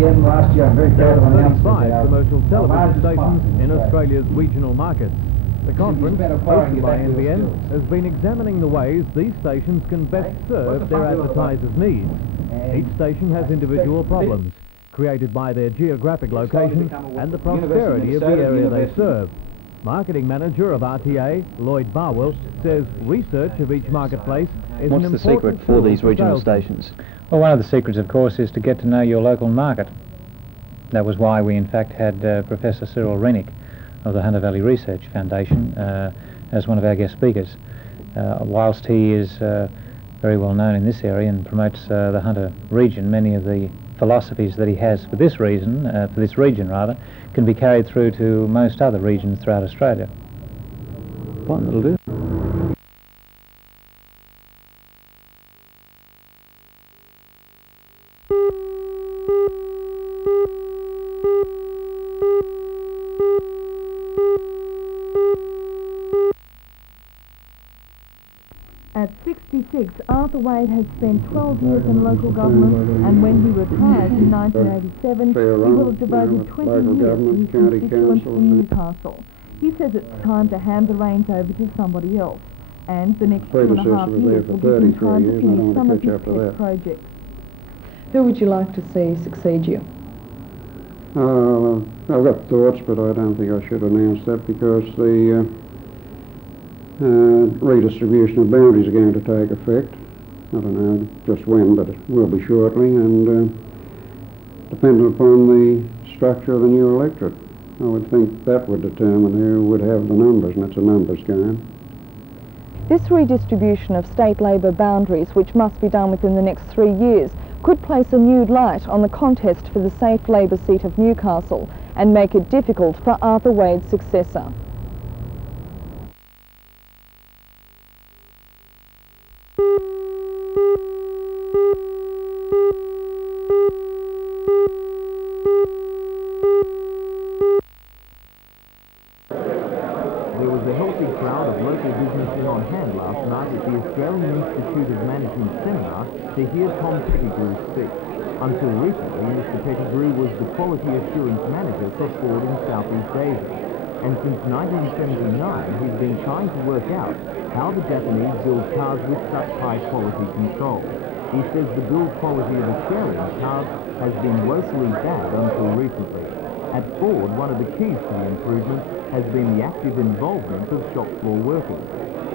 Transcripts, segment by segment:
NBN last year. I'm very proud of There are announcing 35 commercial television stations in Australia. Australia's regional markets. The conference, hosted by NBN, has been examining the ways these stations can best serve their advertisers' needs. Each station has individual problems, created by their geographic location and the prosperity of the area they serve. Marketing manager of RTA, Lloyd Barwell, says research of each marketplace is What's an the secret important for tool these regional salesmen. stations? Well, one of the secrets, of course, is to get to know your local market. That was why we, in fact, had Professor Cyril Rennick of the Hunter Valley Research Foundation as one of our guest speakers. Whilst he is very well known in this area and promotes the Hunter region, many of the philosophies that he has for this region, can be carried through to most other regions throughout Australia. Fine, that'll do. At 66, Arthur Wade has spent 12 years in local government, and when he retires in 1987, he will have devoted 20 years to his constituents in Newcastle. He says it's time to hand the reins over to somebody else, and the next 2.5 years will give him time to finish some of his pet projects. Who would you like to see succeed you? I've got thoughts, but I don't think I should announce that because the redistribution of boundaries are going to take effect. I don't know just when, but it will be shortly, and dependent upon the structure of the new electorate. I would think that would determine who would have the numbers, and it's a numbers game. This redistribution of state Labor boundaries, which must be done within the next 3 years, could place a new light on the contest for the safe Labor seat of Newcastle and make it difficult for Arthur Wade's successor. There was a healthy crowd of local businessmen on hand last night at the Australian Institute of Management seminar to hear Tom Pettigrew speak. Until recently, Mr Pettigrew was the Quality Assurance Manager for Ford in Southeast Asia. And since 1979, he's been trying to work out how the Japanese build cars with such high quality control. He says the build quality of Australian cars has been woefully bad until recently. At Ford, one of the keys to the improvement has been the active involvement of shop floor workers.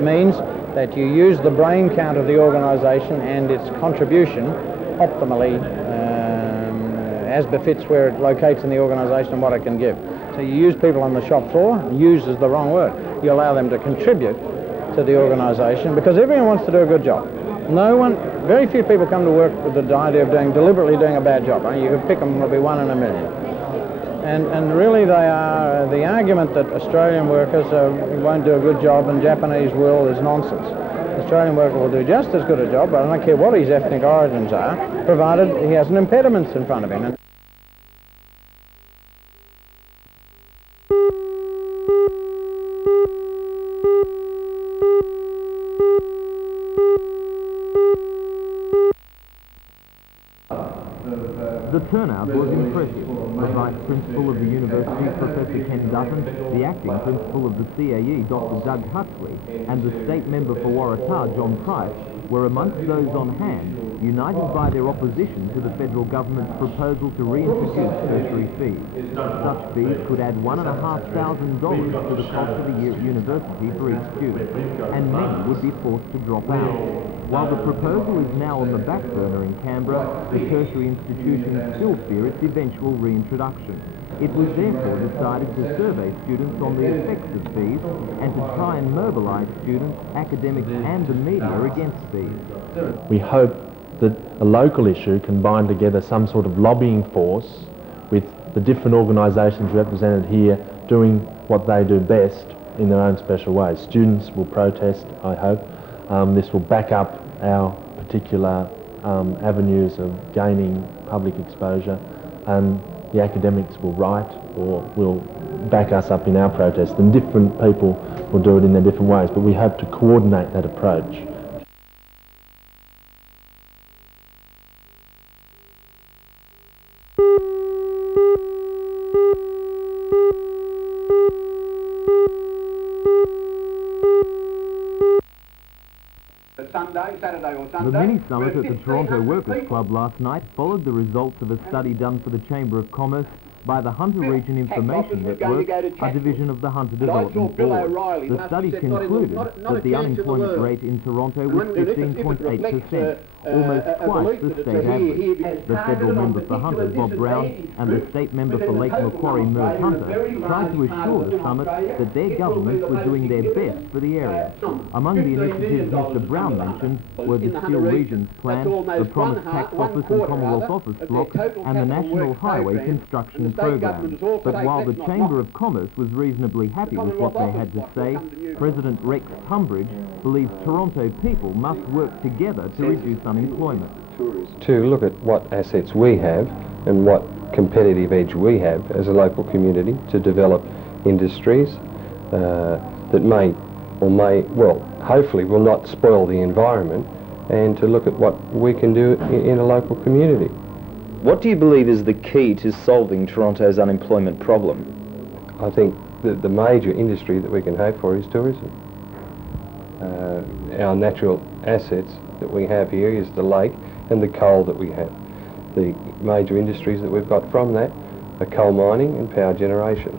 Means that you use the brain count of the organisation and its contribution optimally as befits where it locates in the organisation and what it can give. So you use people on the shop floor, use is the wrong word. You allow them to contribute to the organisation because everyone wants to do a good job. Very few people come to work with the idea of deliberately doing a bad job. You can pick them, there'll be 1 in a million. And really they are, the argument that Australian workers won't do a good job and Japanese will is nonsense. The Australian worker will do just as good a job, but I don't care what his ethnic origins are, provided he has an impediment in front of him. The turnout was impressive. The Vice Principal of the University, Professor Ken Dutton, the Acting Principal of the CAE, Dr Doug Huxley, and the State Member for Waratah, John Price, were amongst those on hand, united by their opposition to the federal government's proposal to reintroduce tertiary fees. Such fees could add $1,500 to the cost of a year at university for each student, and many would be forced to drop out. While the proposal is now on the back burner in Canberra, the tertiary institutions still fear its eventual reintroduction. It was therefore decided to survey students on the effects of fees and to try and mobilise students, academics and the media against fees. We hope that a local issue can bind together some sort of lobbying force with the different organisations represented here doing what they do best in their own special ways. Students will protest, I hope. This will back up our particular avenues of gaining public exposure, and the academics will write or will back us up in our protest, and different people will do it in their different ways, but we hope to coordinate that approach. The mini-summit at the Toronto Workers' Club last night followed the results of a study done for the Chamber of Commerce by the Hunter Region Information Network, a division of the Hunter Development Board. The study concluded that the unemployment rate in Toronto was 15.8%, almost twice the state average. The federal member for Hunter, Bob Brown, and the state member for Lake Macquarie, Merv Hunter, tried to assure the summit that their governments were doing their best for the area. Among the initiatives Mr Brown mentioned were the Steel Regions Plan, the Promise Tax Office and Commonwealth Office Block, and the National Highway Construction Program. But while the Chamber of Commerce was reasonably happy with what they had to say, President Rex Tunbridge believes Toronto people must work together to reduce unemployment. To look at what assets we have and what competitive edge we have as a local community to develop industries that may, well, hopefully will not spoil the environment, and to look at what we can do in a local community. What do you believe is the key to solving Toronto's unemployment problem? I think that the major industry that we can hope for is tourism. Our natural assets that we have here is the lake and the coal that we have. The major industries that we've got from that are coal mining and power generation.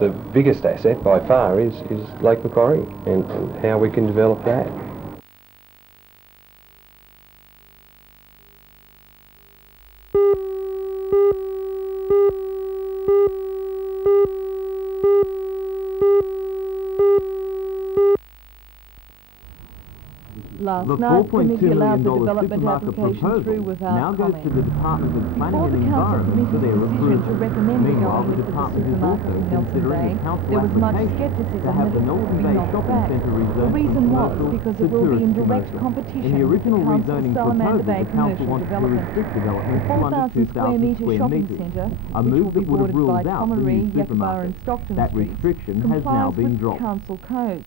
The biggest asset by far is Lake Macquarie and how we can develop that. Last The night, $4.2 committee allowed million the development supermarket application through proposal without now goes comment. to the Department of Planning Before and the council Environment for committee's their decision to approval. recommend the Meanwhile, go the ahead for the department is supermarket also in Nelson considering Bay, a council there was much application to scepticism have that the it Nelson would be Bay knocked Shopping back. Centre The rezoned reason from was commercial because to it will be in tourist direct commercial. competition In the with original the council's rezoning Salamander proposal, Bay the council commercial wants to development. restrict development The to under 4,000 square 2,000 metre square shopping metres, centre, a which move will be that would have bordered by ruled out the Tomaree, new Yakaba supermarket. and Stockton That Streets, restriction has now complies been with dropped. council code.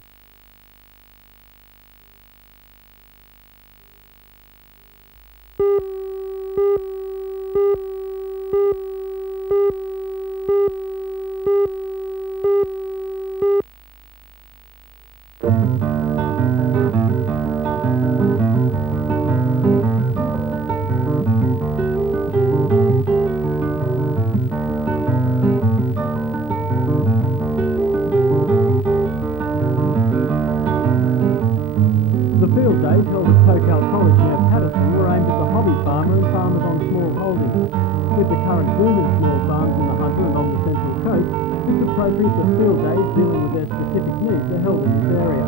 The field days held at Tocal College near Patterson were aimed at the hobby farmer and farmers on small holdings. With the current boom of small farms in the Hunter and on the Central Coast, it's appropriate that field days dealing with their specific needs are held in this area.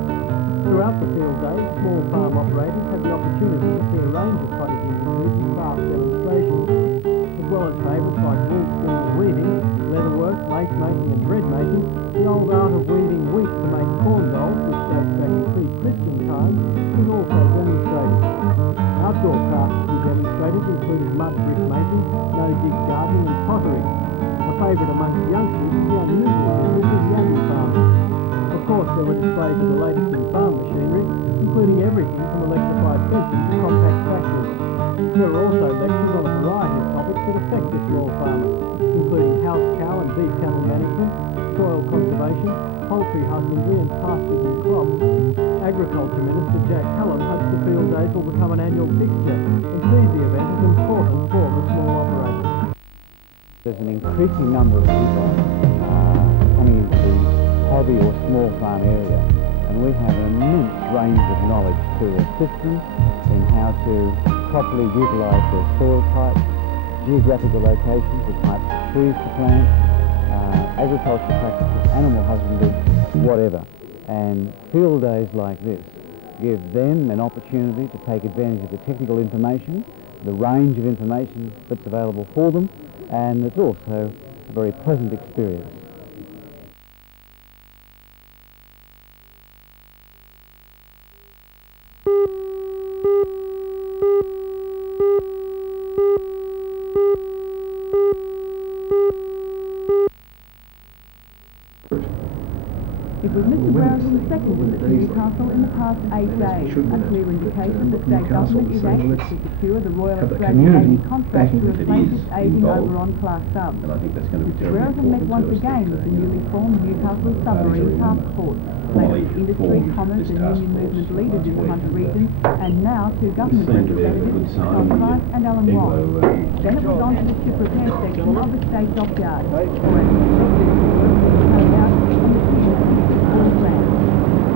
Throughout the field days, small farm operators had the opportunity to see a range of cottage industries and craft demonstrations, as well as favourites like wool spinning and weaving, leatherwork, lace making and bread making. The old art of weaving wheat to make corn dolls, which dates back to pre-Christian times, was also demonstrated. Outdoor crafts to be demonstrated included mud brick making, no-dig gardening and pottery. A favourite amongst youngsters is the unusual business of yabby farming. Of course, there were displays of the latest in farm machinery, including everything from electrified fencing to compact tractors. There were also lectures on a variety of topics that affect the small farmer, including house cow and beef cattle management, soil conservation, poultry husbandry and pastures and crops. Agriculture Minister Jack Hallam hopes the field days will become an annual fixture and sees the event as important for the small operators. There's an increasing number of people coming into the hobby or small farm area, and we have an immense range of knowledge to assist them in how to properly utilise their soil types, geographical locations, the types of trees to plant, agricultural practices, animal husbandry, whatever. And field days like this give them an opportunity to take advantage of the technical information, the range of information that's available for them, and it's also a very pleasant experience. It was Mr Brereton's second visit to Newcastle in the past 8 days, a clear indication the state government is anxious to secure the Royal Australian Navy contract to replace its ageing Oberon-class sub. Mr Brereton met once again with the newly formed Newcastle Submarine Task Force, made up of industry, commerce and union movement leaders in the Hunter region, and now two government representatives, John Price and Alan Ross. Then it was on to the ship repair section of the state dockyard, where carried out on the pier at $64 grand.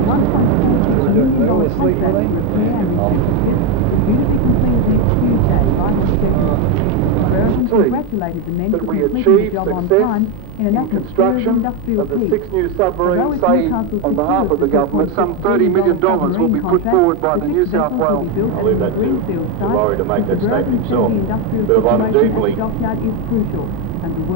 $1.26 million contract to repair and refit the ship is due to be completed next Tuesday by the schedule. Brereton congratulated the men for completing the job on time in an atmosphere of industrial peace. Six new submarines, say on behalf of the government, some $30 million will be put forward by the New South Wales. I'll leave that to Laurie to make that statement himself. But if I'm deeply,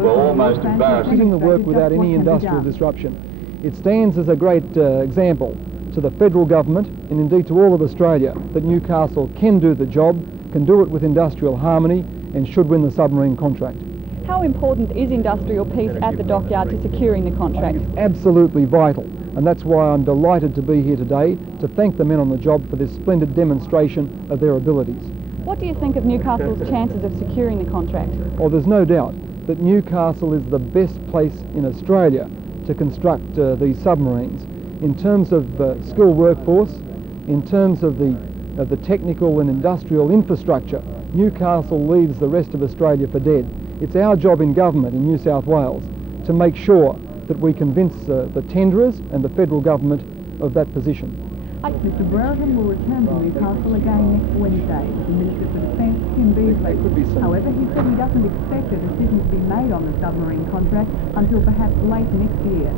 almost embarrassed. Completing the work without any industrial disruption. It stands as a great example to the federal government and indeed to all of Australia that Newcastle can do the job, can do it with industrial harmony and should win the submarine contract. How important is industrial peace at the dockyard to securing the contract? Absolutely vital, and that's why I'm delighted to be here today to thank the men on the job for this splendid demonstration of their abilities. What do you think of Newcastle's chances of securing the contract? Well, there's no doubt that Newcastle is the best place in Australia to construct these submarines. In terms of skilled workforce, in terms of the technical and industrial infrastructure, Newcastle leaves the rest of Australia for dead. It's our job in government in New South Wales to make sure that we convince the tenderers and the federal government of that position. Mr Brereton will return to Newcastle again next Wednesday with the Minister for Defence, Tim Beazley. However, he said he doesn't expect a decision to be made on the submarine contract until perhaps late next year.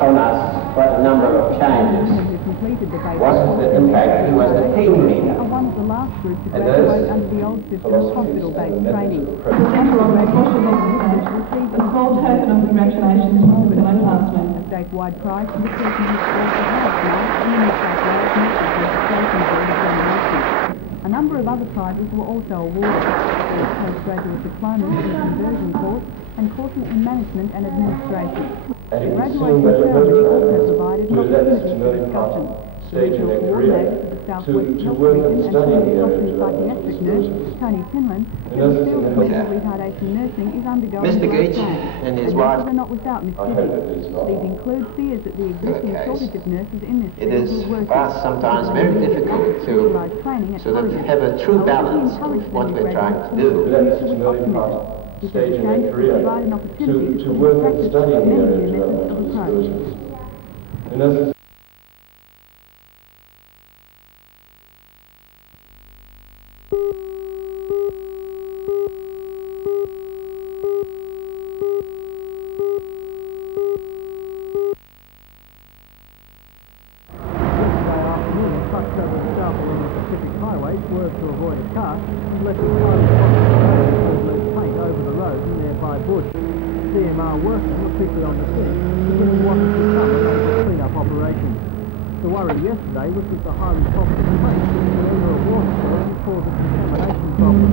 On us quite a number of changes. Wasn't the impact, he was the team leader. One of the last groups to graduate under the old system of hospital-based training. A small token of congratulations from the fellow classmen. A statewide prize for the person who scored the highest marks in the New South Wales National Registration Board examination. A number of other prizes were also awarded. There were postgraduate diplomas in conversion course and courses in management and administration. The graduation ceremony also provided an opportunity for discussion. The regional coordinator for the Southwest Health Region and senior health and psychiatric nurse, Tony Finland, said the field of mental retardation nursing is undergoing Mr. Geach change, and his wife are not without misgivings. These include fears that the existing shortage of nurses in this field will worsen. It is for us sometimes very difficult to have a true balance of what we're trying to do. This is change to provide an opportunity to practice many new methods of approach. CMR workers were quickly on the scene, beginning what was to come as a clean-up operation. The worry yesterday was that the highly toxic paint would enter a water source and cause a contamination problem.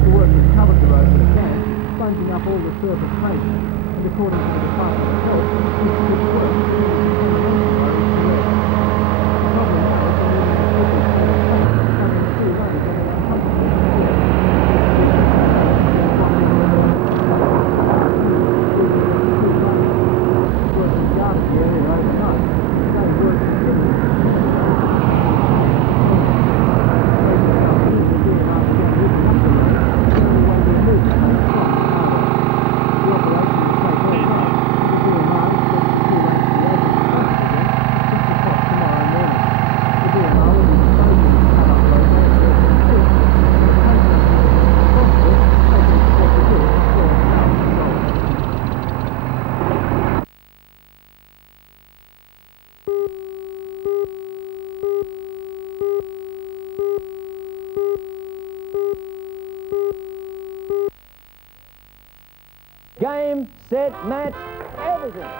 The workers covered the road with gas, sponging up all the surface paint, and according to the department itself, this could work to the contamination worries to rest. The problem now is that even the slippery set of paint is becoming too low to get around comfortably. Game, set, match, everything.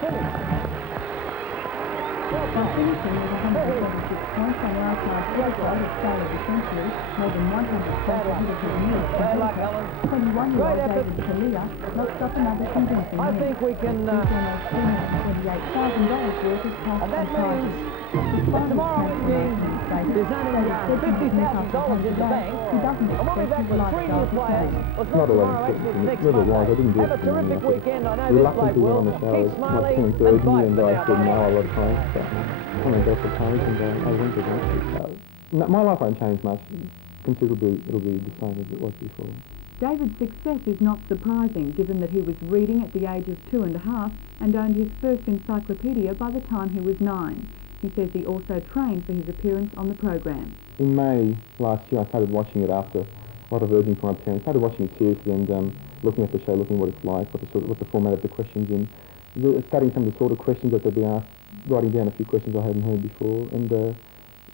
Finish. And finishing with 176 points on last night's result of Sale of the Century, more than 100 points ahead of his nearest competitor, 21-year-old David Kalia knocked off another convincing win. I think we can... almost $328,000 worth of cash and prizes. Despite tomorrow evening, there's only $50,000 in the bank, and we'll be back with 3 new players. Well, it's not tomorrow, actually, it's next Monday. Have a terrific weekend. I know this bloke will. Keep smiling and bye for now. A lot of times, but when I go for college and I went against it. My life won't change much. Considerably, it'll be the same as it was before. David's success is not surprising, given that he was reading at the age of 2.5 and owned his first encyclopedia by the time he was 9. He says he also trained for his appearance on the program. In May last year, I started watching it after a lot of urging from my parents. Started watching it seriously and looking at the show, looking what it's like, what the format of the questions in, studying some of the sort of questions that they'd be asked, writing down a few questions I hadn't heard before, and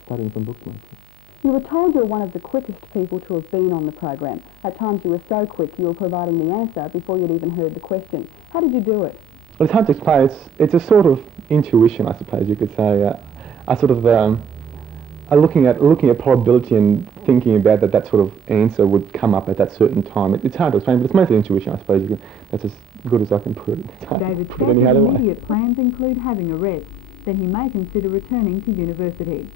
studying from books mostly. You were told you were one of the quickest people to have been on the program. At times you were so quick you were providing the answer before you'd even heard the question. How did you do it? Well, it's hard to explain. It's a sort of intuition, I suppose you could say. I sort of looking at probability and thinking about that sort of answer would come up at that certain time. It's hard to explain, but it's mostly intuition, I suppose. That's as good as I can put it. It's hard David to says put it any his other way. immediate plans include having a rest. Then he may consider returning to university.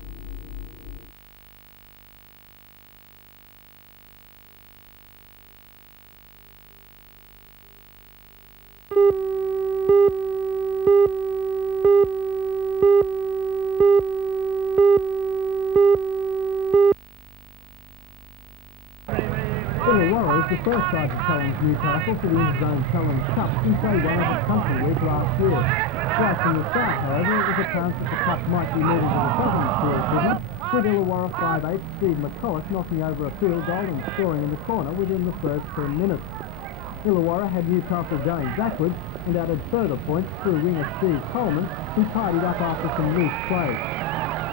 Illawarra is the first side to challenge Newcastle for the Interzone Challenge Cup since they won at the Country League last year. Right from the start, however, it was apparent that the cup might be moving to the southern field business, with Illawarra 5'8" Steve McCulloch knocking over a field goal and scoring in the corner within the first 10 minutes. Illawarra had Newcastle going backwards and added further points through winger Steve Coleman, who tidied up after some loose play.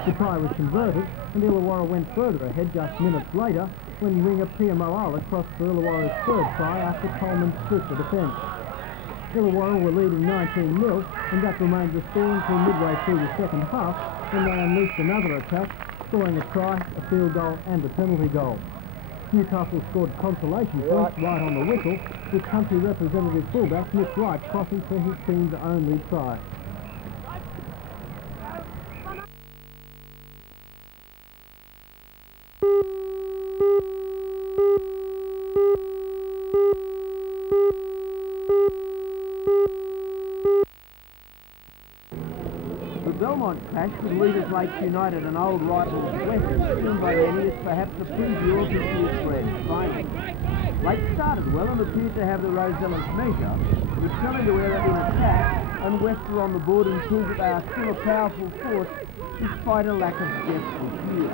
The try was converted, and Illawarra went further ahead just minutes later when winger Pia Moala crossed for Illawarra's third try after Coleman stripped the defence. Illawarra were leading 19-0, and that remained the score until midway through the second half, when they unleashed another attack, scoring a try, a field goal and a penalty goal. Newcastle scored consolation points right on the whistle, with country representative fullback Nick Wright crossing for his team's only try. The Belmont clash with leaders Lakes United and old rivals Western, seen by many as perhaps a preview of this year's grand final. Lakes started well and appeared to have the Rosellas measure, but fell into error in attack, and Western on the board and proved that they are still a powerful force despite a lack of depth this year.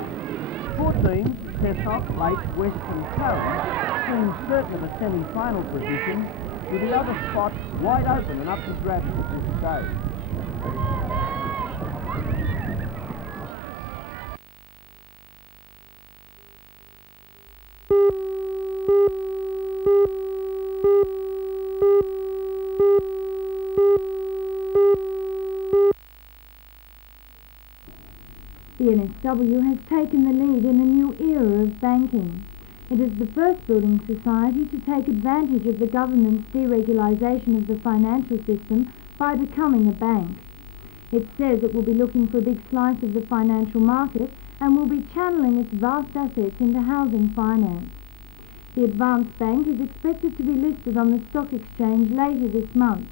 4 teams, Tessop, Lakes, Western, Curran, seem certain of a semi-final position, with the other spot wide open and up to grabs at this stage. The NSW has taken the lead in a new era of banking. It is the first building society to take advantage of the government's deregulation of the financial system by becoming a bank. It says it will be looking for a big slice of the financial market and will be channeling its vast assets into housing finance. The Advanced Bank is expected to be listed on the stock exchange later this month.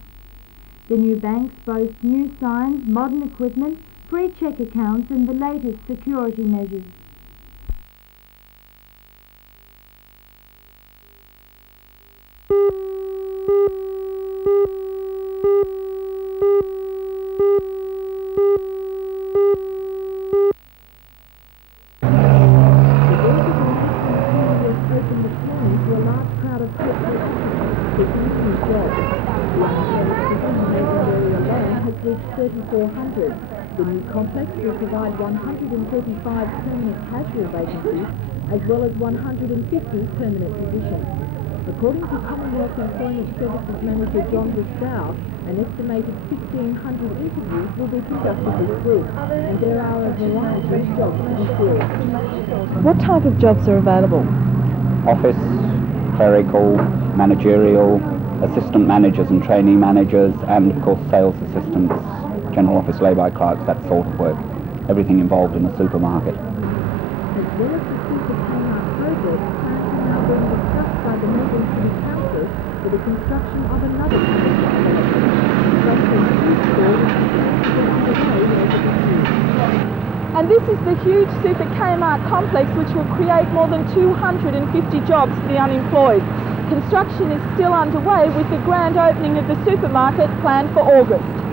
The new banks boast new signs, modern equipment, free check accounts and the latest security measures. Reached 3,400. The new complex will provide 135 permanent casual vacancies as well as 150 permanent positions. According to Commonwealth Employment Services Manager John Bristow, an estimated 1,600 interviews will be conducted this week, and there are a variety of jobs to be filled. What type of jobs are available? Office, clerical, managerial, assistant managers and trainee managers, and of course sales assistants, general office lay-by clerks, that sort of work. Everything involved in a supermarket. As well as the Super Kmart project, plans are now being discussed by the Melbourne City Council for the construction of another And this is the huge Super Kmart complex which will create more than 250 jobs for the unemployed. Construction is still underway with the grand opening of the supermarket planned for August.